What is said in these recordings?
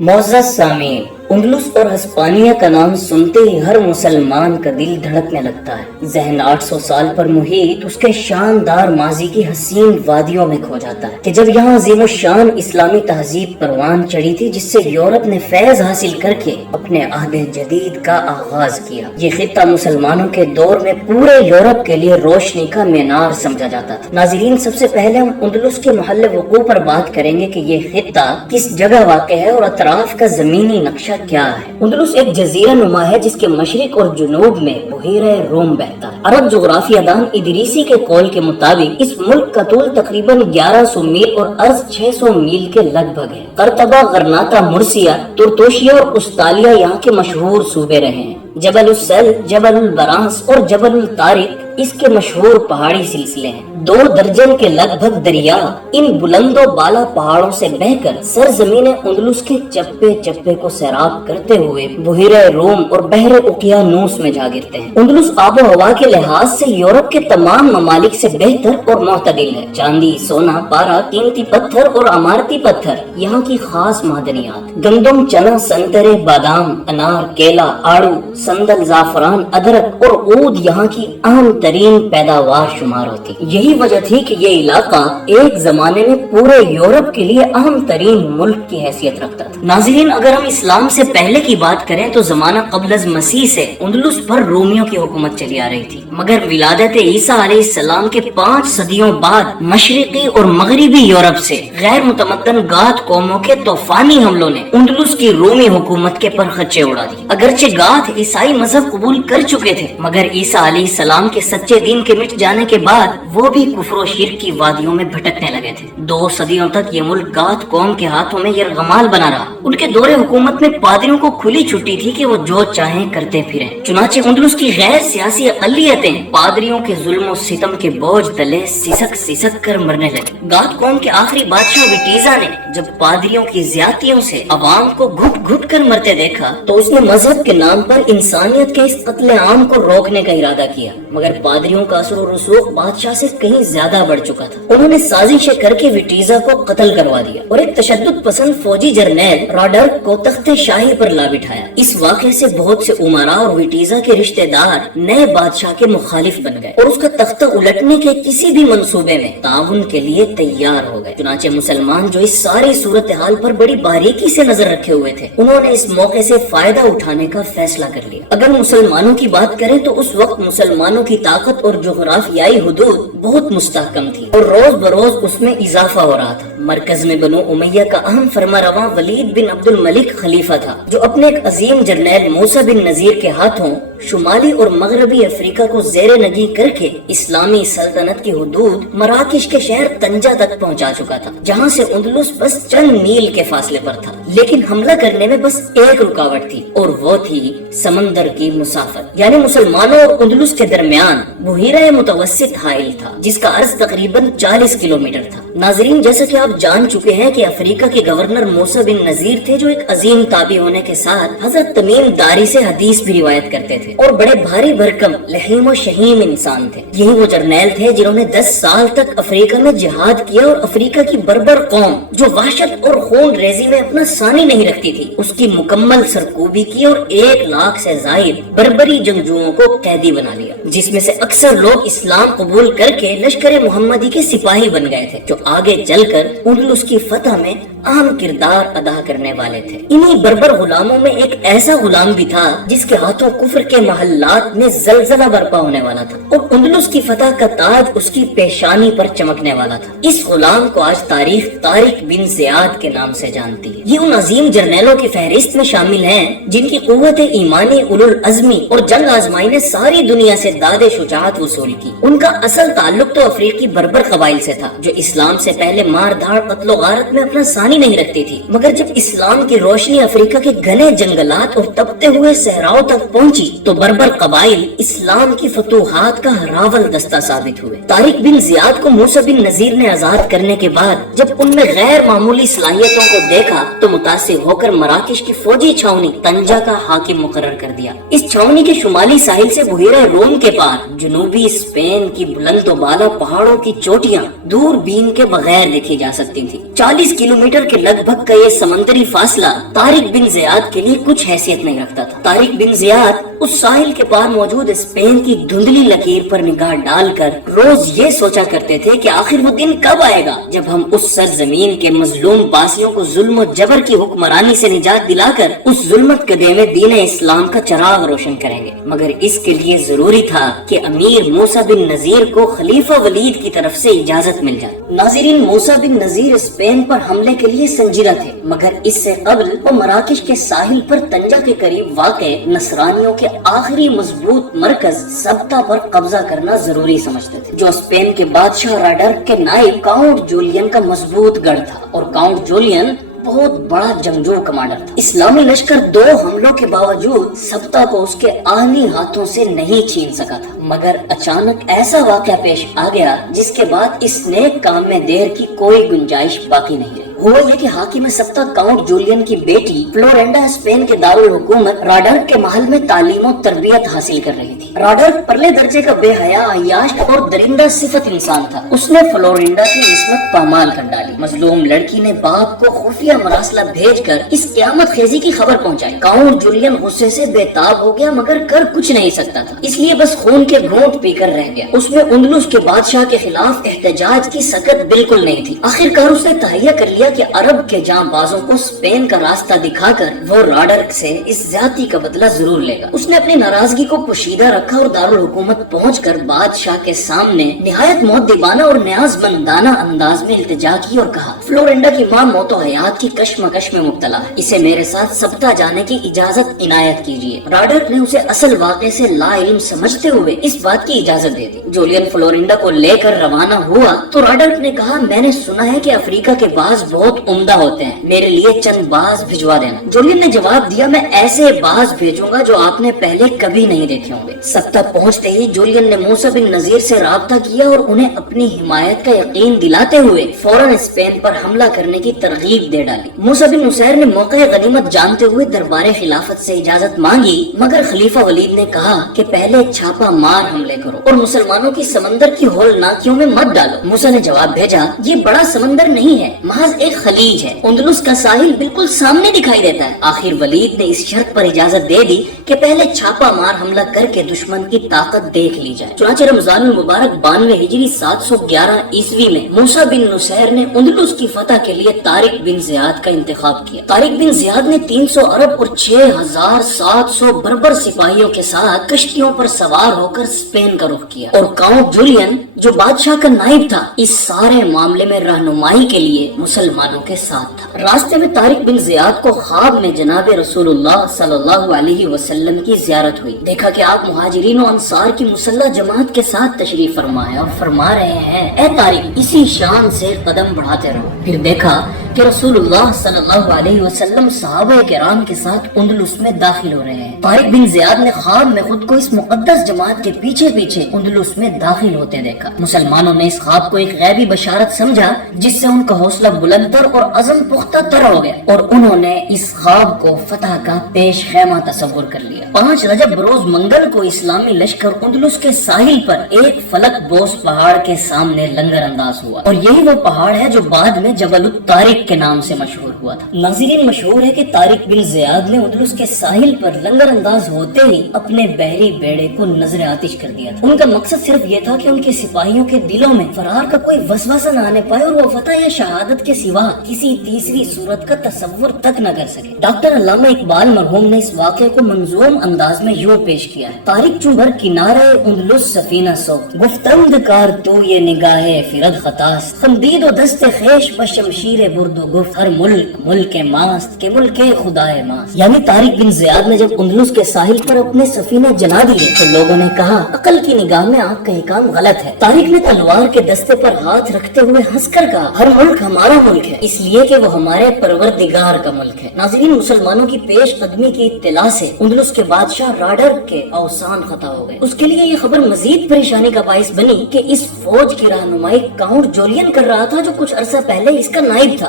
معزز سامعین، اندلس اور ہسپانیہ کا نام سنتے ہی ہر مسلمان کا دل دھڑکنے لگتا ہے۔ ذہن 800 سال پر محیط اس کے شاندار ماضی کی حسین وادیوں میں کھو جاتا ہے کہ جب یہاں عظیم الشان اسلامی تہذیب پروان چڑھی تھی، جس سے یورپ نے فیض حاصل کر کے اپنے عہد جدید کا آغاز کیا۔ یہ خطہ مسلمانوں کے دور میں پورے یورپ کے لیے روشنی کا مینار سمجھا جاتا تھا۔ ناظرین، سب سے پہلے ہم اندلس کے محل وقوع پر بات کریں گے کہ یہ خطہ کس جگہ واقع ہے اور اطراف کا زمینی نقشہ کیا ہے۔ اندلس ایک جزیرہ نما ہے جس کے مشرق اور جنوب میں بحیرہ روم بہتا ہے۔ عرب جغرافیہ دان ادریسی کے قول کے مطابق اس ملک کا طول تقریباً 1100 میل اور عرض 600 میل کے لگ بھگ ہے۔ قرطبہ، غرناطہ، مرسیہ، ترتوشیہ اور قسطالیہ یہاں کے مشہور صوبے رہے ہیں۔ جبل السل، جبل البرانس اور جبل الطارق اس کے مشہور پہاڑی سلسلے ہیں۔ 2 درجن کے لگ بھگ دریا ان بلند و بالا پہاڑوں سے بہ کر سرزمین اندلس کے چپے چپے کو سیراب کرتے ہوئے بحیرہ روم اور بحر اوقیانوس میں جا گرتے ہیں۔ اندلس آب و ہوا کے لحاظ سے یورپ کے تمام ممالک سے بہتر اور معتدل ہے۔ چاندی، سونا، پارا، قیمتی پتھر اور عمارتی پتھر یہاں کی خاص معدنیات۔ گندم، چنا، سنترے، بادام، انار، کیلا، آڑو، سندل، زعفران، ادرک اور عود یہاں کی اہم ترین پیداوار شمار ہوتی۔ یہی وجہ تھی کہ یہ علاقہ ایک زمانے میں پورے یورپ کے لیے اہم ترین ملک کی حیثیت رکھتا تھا۔ ناظرین، اگر ہم اسلام سے پہلے کی بات کریں تو زمانہ قبل از مسیح سے اندلس پر رومیوں کی حکومت چلی آ رہی تھی، مگر ولادت عیسیٰ علیہ السلام کے 5 صدیوں بعد مشرقی اور مغربی یورپ سے غیر متمدن گات قوموں کے طوفانی حملوں نے اندلس کی رومی حکومت کے پر خدشے اڑا دی۔ اگرچہ گات عیسائی مذہب قبول کر چکے تھے، مگر عیسیٰ علیہ السلام کے سچے دین کے مٹ جانے کے بعد وہ بھی کفر و شرک کی وادیوں میں بھٹکنے لگے تھے۔ 2 صدیوں تک یہ ملک گات قوم کے ہاتھوں میں یرغمال بنا رہا۔ ان کے دور حکومت میں پادریوں کو کھلی چھٹی تھی کہ وہ جو چاہیں کرتے پھریں۔ چنانچہ اندلس کی غیر سیاسی اقلیتیں پادریوں کے ظلم و ستم کے بوجھ تلے سسک سسک کر مرنے لگی۔ گات قوم کے آخری بادشاہ وٹیزا نے جب پادریوں کی زیادتیوں سے عوام کو گھٹ گھٹ کر مرتے دیکھا تو اس نے مذہب کے نام پر انسانیت کے اس قتل عام کو روکنے کا ارادہ کیا، مگر پادریوں کا اثر و رسوخ بادشاہ سے کہیں زیادہ بڑھ چکا تھا۔ انہوں نے سازشیں کر کے وٹیزا کو قتل کروا دیا اور ایک تشدد پسند فوجی جرنیل راڈرک کو تخت شاہی پر لا بٹھایا۔ اس واقعے سے بہت سے امراء اور وٹیزا کے رشتہ دار نئے بادشاہ کے مخالف بن گئے اور اس کا تختہ الٹنے کے کسی بھی منصوبے میں تعاون کے لیے تیار ہو گئے۔ چنانچہ مسلمان جو اس ساری صورتحال پر بڑی باریکی سے نظر رکھے ہوئے تھے، انہوں نے اس موقع سے فائدہ اٹھانے کا فیصلہ کر لیا۔ اگر مسلمانوں کی بات کریں تو اس وقت مسلمانوں کی طاقت اور جغرافیائی حدود بہت مستحکم تھی اور روز بروز اس میں اضافہ ہو رہا تھا۔ مرکز میں بنو امیہ کا اہم فرمانرواں ولید بن عبد الملک خلیفہ تھا، جو اپنے ایک عظیم جرنیل موسیٰ بن نذیر کے ہاتھوں شمالی اور مغربی افریقہ کو زیر نگی کر کے اسلامی سلطنت کی حدود مراکش کے شہر طنجہ تک پہنچا چکا تھا، جہاں سے اندلس بس چند میل کے فاصلے پر تھا۔ لیکن حملہ کرنے میں بس ایک رکاوٹ تھی اور وہ تھی سمندر کی مسافت، یعنی مسلمانوں اور اندلس کے درمیان بحیرہ متوسط حائل تھا، جس کا عرض تقریباً 40 کلومیٹر تھا۔ ناظرین، جیسا کہ آپ جان چکے ہیں کہ افریقہ کے گورنر موسیٰ بن نذیر تھے، جو ایک عظیم تابعی ہونے کے ساتھ حضرت تمیم داری سے حدیث بھی روایت کرتے تھے اور بڑے بھاری بھرکم لحیم و شہیم انسان تھے۔ یہی وہ جرنیل تھے جنہوں نے 10 سال تک افریقہ میں جہاد کیا اور افریقہ کی بربر قوم جو وحشت اور خون ریزی میں اپنا ثانی نہیں رکھتی تھی، اس کی مکمل سرکوبی کی اور 1 لاکھ سے زائد بربری جنگجوؤں کو قیدی بنا لیا، جس میں سے اکثر لوگ اسلام قبول کر کے لشکر محمدی کے سپاہی بن گئے تھے، جو آگے چل کر اندلس کی فتح میں اہم کردار ادا کرنے والے تھے۔ انہی بربر غلاموں میں ایک ایسا غلام بھی تھا جس کے ہاتھوں کفر کے محلات میں زلزلہ برپا ہونے والا تھا اور اندلس کی فتح کا تاج اس کی پیشانی پر چمکنے والا تھا۔ اس غلام کو آج تاریخ طارق بن زیاد کے نام سے جانتی ہے۔ یہ ان عظیم جرنیلوں کی فہرست میں شامل ہیں جن کی قوت ایمانی، اولو العزمی اور جنگ آزمائی نے ساری دنیا سے داد شجاعت وصول کی۔ ان کا اصل تعلق تو افریقی بربر قبائل سے تھا، جو اسلام سے پہلے مار دھاڑ، قتل و غارت میں اپنا ثانی نہیں رکھتی تھی، مگر جب اسلام کی روشنی افریقہ کے گھنے جنگلات اور تپتے ہوئے صحراؤں تک پہنچی تو بربر قبائل اسلام کی فتوحات کا راول دستہ ثابت ہوئے۔ طارق بن زیاد کو موسیٰ بن نذیر نے آزاد کرنے کے بعد جب ان میں غیر معمولی صلاحیتوں کو دیکھا تو متاثر ہو کر مراکش کی فوجی چھاونی طنجہ کا حاکم مقرر کر دیا۔ اس چھاونی کے شمالی ساحل سے بحیرہ روم کے پار جنوبی اسپین کی بلند و بالا پہاڑوں کی چوٹیاں دور بین کے بغیر دیکھی جا سکتی تھی۔ 40 کلومیٹر کے لگ بھگ کا یہ سمندری فاصلہ طارق بن زیاد کے لیے کچھ حیثیت نہیں رکھتا تھا۔ طارق بن زیاد اس ساحل کے پار موجود اسپین کی دھندلی لکیر پر نگاہ ڈال کر روز یہ سوچا کرتے تھے کہ آخر وہ دن کب آئے گا جب ہم اس سرزمین کے مظلوم باسیوں کو ظلم و جبر کی حکمرانی سے نجات دلا کر اس ظلمت کدے میں دین اسلام کا چراغ روشن کریں گے، مگر اس کے لیے ضروری تھا کہ امیر موسیٰ بن نذیر کو خلیفہ ولید کی طرف سے اجازت مل جائے۔ ناظرین، موسیٰ بن نذیر اسپین پر حملے کے لیے سنجیدہ تھے، مگر اس سے قبل وہ مراکش کے ساحل پر طنجہ کے قریب واقع نصرانیوں کے آخری مضبوط مرکز سبتا پر قبضہ کرنا ضروری سمجھتے تھے، جو اسپین کے بادشاہ راڈرک کے نائب کاؤنٹ جولین کا مضبوط گڑھ تھا، اور کاؤنٹ جولین بہت بڑا جنگجو کمانڈر تھا۔ اسلامی لشکر 2 حملوں کے باوجود سبتا کو اس کے آہنی ہاتھوں سے نہیں چھین سکا تھا، مگر اچانک ایسا واقعہ پیش آ گیا جس کے بعد اس نیک کام میں دیر کی کوئی گنجائش باقی نہیں رہی۔ ہوا یہ کہ حاکم سبتا کاؤنٹ جولین کی بیٹی فلورینڈا اسپین کے دارالحکومت راڈرک کے محل میں تعلیم و تربیت حاصل کر رہی تھی۔ راڈرک پرلے درجے کا بے حیا، عیاش اور درندہ صفت انسان تھا۔ اس نے فلورینڈا کی عصمت پامال کر ڈالی۔ مظلوم لڑکی نے باپ کو خفیہ مراسلہ بھیج کر اس قیامت خیزی کی خبر پہنچائی۔ کاؤنٹ جولین غصے سے بے تاب ہو گیا، مگر کر کچھ نہیں سکتا تھا، اس لیے بس خون کے گھونٹ پی کر رہ گیا۔ اس میں اندلس کے بادشاہ کے خلاف احتجاج کی سکت بالکل نہیں تھی۔ آخرکار اس نے تہیہ کر لیا کہ عرب کے جاں بازوں کو اسپین کا راستہ دکھا کر وہ راڈرک سے اس زیادتی کا بدلہ ضرور لے گا۔ اس نے اپنی ناراضگی کو پوشیدہ رکھا اور دارالحکومت پہنچ کر بادشاہ کے سامنے نہایت مؤدبانہ اور نیاز مندانہ انداز میں التجا کی اور کہا، فلورینڈا کی ماں موت و حیات کی کشمکش میں مبتلا ہے، اسے میرے ساتھ سبتا جانے کی اجازت عنایت کیجیے۔ راڈرک نے اسے اصل واقعے سے لا علم سمجھتے ہوئے اس بات کی اجازت دے دی۔ جولین فلورینڈا کو لے کر روانہ ہوا تو راڈرک نے کہا، میں نے سنا ہے کہ افریقہ کے باز بہت عمدہ ہوتے ہیں، میرے لیے چند باز بھجوا دینا۔ جولین نے جواب دیا، میں ایسے باز بھیجوں گا جو آپ نے پہلے کبھی نہیں دیکھے ہوں گے۔ سبتا پہنچتے ہی جولین نے موسیٰ بن نذیر سے رابطہ کیا اور انہیں اپنی حمایت کا یقین دلاتے ہوئے فوراً اسپین پر حملہ کرنے کی ترغیب دے ڈالی۔ موسیٰ بن نصیر نے موقع غنیمت جانتے ہوئے دربار خلافت سے اجازت مانگی، مگر خلیفہ ولید نے کہا کہ پہلے چھاپا مار حملے کرو اور مسلمانوں کی سمندر کی ہولناکیوں میں مت ڈالو۔ موسیٰ نے جواب بھیجا، یہ بڑا سمندر نہیں ہے، محض ایک خلیج ہے، اندلس کا ساحل بالکل سامنے دکھائی دیتا ہے۔ آخر ولید نے اس شرط پر اجازت دے دی کہ پہلے چھاپا مار حملہ کر کے دشمن کی طاقت دیکھ لی جائے۔ چنانچہ رمضان المبارک 92 ہجری 711 عیسوی میں موسیٰ بن نصیر نے اندلس کی فتح کے لیے طارق بن زیاد کا انتخاب کیا۔ طارق بن زیاد نے 300 عرب اور 6700 بربر سپاہیوں کے ساتھ کشتیوں پر سوار ہو کر اسپین کا رخ کیا، اور کاؤنٹ جولین جو بادشاہ کا نائب تھا اس سارے معاملے میں رہنمائی کے لیے مسلمانوں کے ساتھ تھا۔ راستے میں طارق بن زیاد کو خواب میں جناب رسول اللہ صلی اللہ علیہ وسلم کی زیارت ہوئی۔ دیکھا کہ آپ مہاجرین و انصار کی مسلح جماعت کے ساتھ تشریف فرمائے اور فرما رہے ہیں، اے طارق اسی شان سے قدم بڑھاتے رہو۔ پھر دیکھا کہ رسول اللہ صلی اللہ علیہ وسلم صحابہ کرام کے ساتھ اندلس میں داخل ہو رہے ہیں۔ طارق بن زیاد نے خواب میں خود کو اس مقدس جماعت کے پیچھے پیچھے اندلس میں داخل ہوتے دیکھا۔ مسلمانوں نے اس خواب کو ایک غیبی بشارت سمجھا، جس سے ان کا حوصلہ بلند تر اور عزم پختہ تر ہو گیا، اور انہوں نے اس خواب کو فتح کا پیش خیمہ تصور کر لیا۔ 5 رجب روز منگل کو اسلامی لشکر اندلس کے ساحل پر ایک فلک بوس پہاڑ کے سامنے لنگر انداز ہوا، اور یہی وہ پہاڑ ہے جو بعد میں جبل الطارق کے نام سے مشہور ہوا تھا۔ ناظرین، مشہور ہے کہ طارق بن زیاد نے اندلس کے ساحل پر لنگر انداز ہوتے ہی اپنے بحری بیڑے کو نظر آتش کر دیا تھا۔ ان کا مقصد صرف یہ تھا کہ ان کے سپاہیوں کے دلوں میں فرار کا کوئی وسوسہ نہ آنے پائے اور وہ فتح یا شہادت کے سوا کسی تیسری صورت کا تصور تک نہ کر سکے۔ ڈاکٹر علامہ اقبال مرحوم نے اس واقعے کو منظوم انداز میں یوں پیش کیا ہے، طارق چوں بھر کنارے اندلس سفینہ سو، گفتند کار تو یہ نگاہ فرد خطاس، خندید و دست خیش بشمشیر برد و گفت، ہر ملک ملک ماست کے ملک خدائے ماست۔ یعنی طارق بن زیاد نے جب اندلس کے ساحل پر اپنے سفینے جلا دیے تو لوگوں نے کہا، عقل کی نگاہ میں آپ کا یہ کام غلط ہے۔ طارق نے تلوار کے دستے پر ہاتھ رکھتے ہوئے ہنس کر کہا، ہر ملک ہمارا ملک ہے، اس لیے کہ وہ ہمارے پروردگار کا ملک ہے۔ ناظرین، مسلمانوں کی پیش قدمی کی اطلاع سے اندلس کے بادشاہ راڈرک کے اوسان خطا ہو گئے۔ اس کے لیے یہ خبر مزید پریشانی کا باعث بنی کہ اس فوج کی رہنمائی کاؤنٹ جولین کر رہا تھا جو کچھ عرصہ پہلے اس کا نائب تھا۔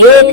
1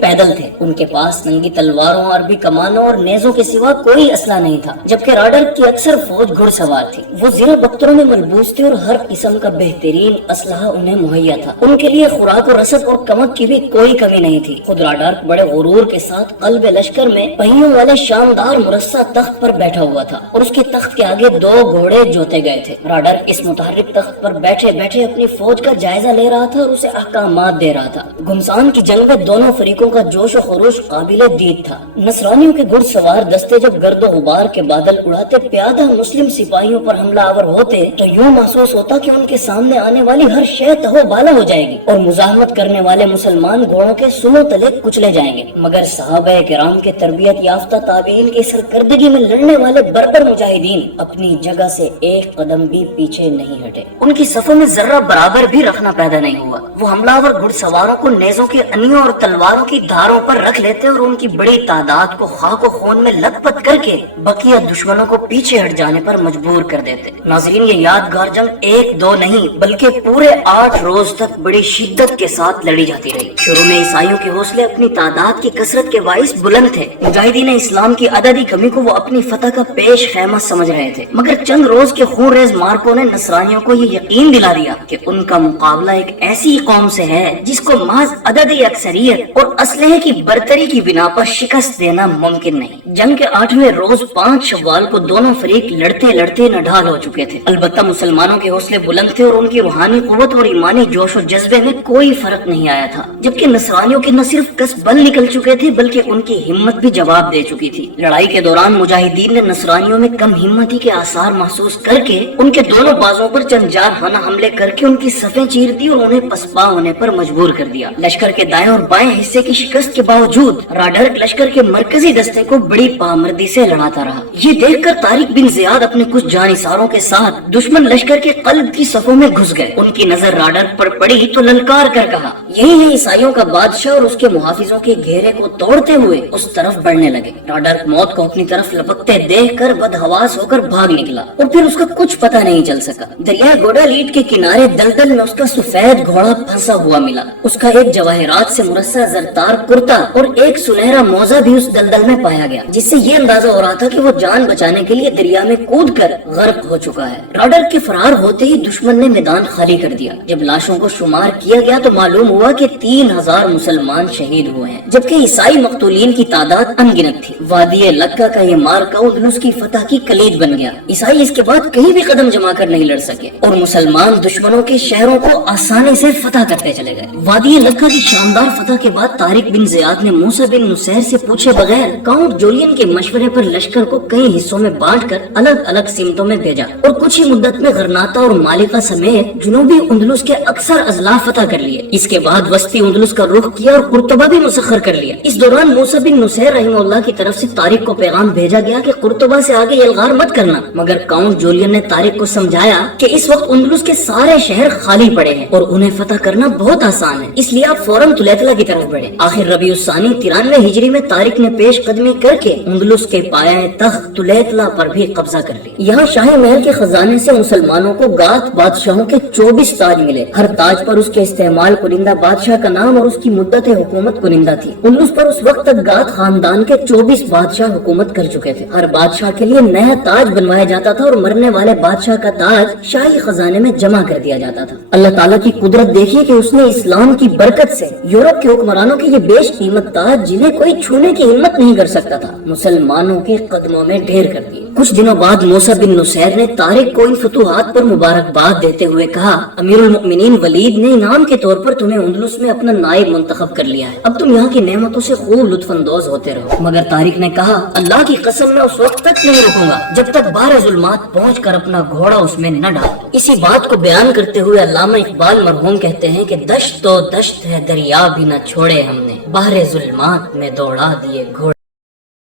پیدل تھے، ان کے پاس ننگی تلواروں، عربی کمانوں اور نیزوں کے سوا کوئی اسلحہ نہیں تھا، جبکہ راڈر کی اکثر فوج گھڑ سوار تھی۔ وہ زیرہ بختروں میں ملبوس تھے اور ہر قسم کا بہترین اسلحہ انہیں مہیا تھا۔ ان کے لیے خوراک اور رسد اور کمک کی بھی کوئی کمی نہیں تھی۔ خود راڈر بڑے غرور کے ساتھ قلب لشکر میں پہیوں والے شاندار مرصع تخت پر بیٹھا ہوا تھا اور اس کے تخت کے آگے 2 گھوڑے جوتے گئے تھے۔ راڈر اس متحرک تخت پر بیٹھے بیٹھے اپنی فوج کا جائزہ لے رہا تھا اور اسے احکامات دے رہا تھا۔ گھمسان کی جنگ میں دونوں فریقوں کا جوش و خروش قابل دید تھا۔ نصرانیوں کے گھڑ سوار دستے جب گرد و غبار کے بادل اڑاتے پیادہ مسلم سپاہیوں پر حملہ آور ہوتے تو یوں محسوس ہوتا کہ ان کے سامنے آنے والی ہر شے تہو بالا ہو جائے گی اور مزاحمت کرنے والے مسلمان گھوڑوں کے سنوں تلے کچلے جائیں گے، مگر صحابہ کرام کے تربیت یافتہ تابعین کی سرکردگی میں لڑنے والے بربر مجاہدین اپنی جگہ سے ایک قدم بھی پیچھے نہیں ہٹے۔ ان کی صفوں میں ذرہ برابر بھی رکھنا پیدا نہیں ہوا۔ وہ حملہ آور گھڑ سواروں کو نیزوں کے انیوں اور تلواروں کی دھاروں پر رکھ لیتے اور ان کی بڑی تعداد کو خاک و خون میں لت پت کر کے بقیہ دشمنوں کو پیچھے ہٹ جانے پر مجبور کر دیتے۔ ناظرین، یہ یادگار جنگ 1-2 نہیں بلکہ پورے 8 روز تک بڑی شدت کے ساتھ لڑی جاتی رہی۔ شروع میں عیسائیوں کے حوصلے اپنی تعداد کی کثرت کے باعث بلند تھے۔ مجاہدین اسلام کی عددی کمی کو وہ اپنی فتح کا پیش خیمہ سمجھ رہے تھے، مگر چند روز کے خون ریز مارکوں نے نصرانیوں کو یہ یقین دلا دیا کہ ان کا مقابلہ ایک ایسی قوم سے ہے جس کو محض عددی اکثریت اور اسلحے کی برتری کی بنا پر شکست دینا ممکن نہیں۔ جنگ کے 8ویں روز 5 شوال کو دونوں فریق لڑتے لڑتے نڈھال ہو چکے تھے۔ البتہ مسلمانوں کے حوصلے بلند تھے اور ان کی روحانی قوت اور ایمانی جوش و جذبے میں کوئی فرق نہیں آیا تھا، جبکہ نصرانیوں کے نہ صرف کس بل نکل چکے تھے بلکہ ان کی ہمت بھی جواب دے چکی تھی۔ لڑائی کے دوران مجاہدین نے نصرانیوں میں کم ہمتی کے آثار محسوس کر کے ان کے دونوں بازوں پر چند جارحانہ حملے کر کے ان کی صفیں چیر دی اور انہیں پسپا ہونے پر مجبور کر دیا۔ لشکر کے دائیں اور بائیں حصے کی شکست کے باوجود راڈرک لشکر کے مرکزی دستے کو بڑی پامردی سے لڑاتا رہا۔ یہ دیکھ کر طارق بن زیاد اپنے کچھ جانثاروں کے ساتھ دشمن لشکر کے قلب کی صفوں میں گھس گئے۔ ان کی نظر راڈرک پر پڑی تو للکار کر کہا، یہی ہے عیسائیوں کا بادشاہ، اور اس کے محافظوں کے گھیرے کو توڑتے ہوئے اس طرف بڑھنے لگے۔ راڈرک موت کو اپنی طرف لپکتے دیکھ کر بدحواس ہو کر بھاگ نکلا اور پھر اس کا کچھ پتہ نہیں چل سکا۔ دریا گوڈا لیٹ کے کنارے دلدل میں اس کا سفید گھوڑا پھنسا ہوا ملا۔ اس کا ایک جواہرات سے مرصع زرتار کرتا اور ایک سنہرا موزہ بھی اس دلدل میں پایا گیا، جس سے یہ اندازہ ہو رہا تھا کہ وہ جان بچانے کے لیے دریا میں کود کر غرق ہو چکا ہے۔ راڈرک کے فرار ہوتے ہی دشمن نے میدان خالی کر دیا۔ جب لاشوں کو شمار کیا گیا تو معلوم ہوا کہ 3000 مسلمان شہید ہوئے ہیں، جبکہ عیسائی مقتولین کی تعداد ان گنت تھی۔ وادی لکا کا یہ مارکا اندلس کی فتح کی کلید بن گیا۔ عیسائی اس کے بعد کہیں بھی قدم جما کر نہیں لڑ سکے اور مسلمان دشمنوں کے شہروں کو آسانی سے فتح کرتے چلے گئے۔ وادی لکا کی شاندار فتح کے بعد طارق بن زیاد نے موسیٰ بن نصیر سے پوچھے بغیر کاؤنٹ جولین کے مشورے پر لشکر کو کئی حصوں میں بانٹ کر الگ الگ سمتوں میں بھیجا اور کچھ ہی مدت میں غرناطہ اور مالکہ سمیت جنوبی اندلس کے اکثر اضلاع فتح کر لیے۔ اس کے بعد وسطی اندلس کا رخ کیا اور قرطبہ بھی مسخر کر لیا۔ اس دوران موسیٰ بن نصیر رحمہ اللہ کی طرف سے طارق کو پیغام بھیجا گیا کہ قرطبہ سے آگے الغار مت کرنا، مگر کاؤنٹ جولین نے طارق کو سمجھایا کہ اس وقت اندلس کے سارے شہر خالی پڑے ہیں اور انہیں فتح کرنا بہت آسان ہے، اس لیے آپ فوراً تلیتلا کی طرف بڑھے۔ آخر ربیع الثانی 93 ہجری میں طارق نے پیش قدمی کر کے اندلس کے پایہ تخت تلیتلا پر بھی قبضہ کر لیا۔ یہاں شاہی محل کے خزانے سے مسلمانوں کو گات بادشاہوں کے 24 تاج ملے۔ ہر تاج پر اس کے استعمال کنندہ بادشاہ کا نام اور اس کی مدت حکومت کنندہ تھی۔ اندلس پر اس وقت تک گات خاندان کے 24 بادشاہ حکومت کر چکے تھے۔ ہر بادشاہ کے لیے نیا تاج بنوایا جاتا تھا اور مرنے والے بادشاہ کا تاج شاہی خزانے میں جمع کر دیا جاتا تھا۔ اللہ تعالیٰ کی قدرت دیکھیے کہ اس نے اسلام کی برکت سے یورپ کے حکمرانوں کے یہ بیش قیمت تاج، جنہیں کوئی چھونے کی ہمت نہیں کر سکتا تھا، مسلمانوں کے قدموں میں ڈھیر کر دیے۔ کچھ دنوں بعد موسیٰ بن نصیر نے طارق کو ان فتوحات پر مبارکباد دیتے ہوئے کہا، امیر المؤمنین ولید نے انعام کے طور پر تمہیں اندلس میں اپنا نائب منتخب کر لیا ہے، اب تم یہاں کی نعمتوں سے خوب لطف اندوز ہوتے رہو۔ مگر طارق نے کہا، اللہ کی قسم میں اس وقت تک نہیں رکوں گا جب تک بحر ظلمات پہنچ کر اپنا گھوڑا اس میں نہ ڈال۔ اسی بات کو بیان کرتے ہوئے علامہ اقبال مرحوم کہتے ہیں کہ دشت تو دشت ہے دریا بھی نہ چھوڑے ہم نے، بحر ظلمات میں دوڑا دیے گھوڑے۔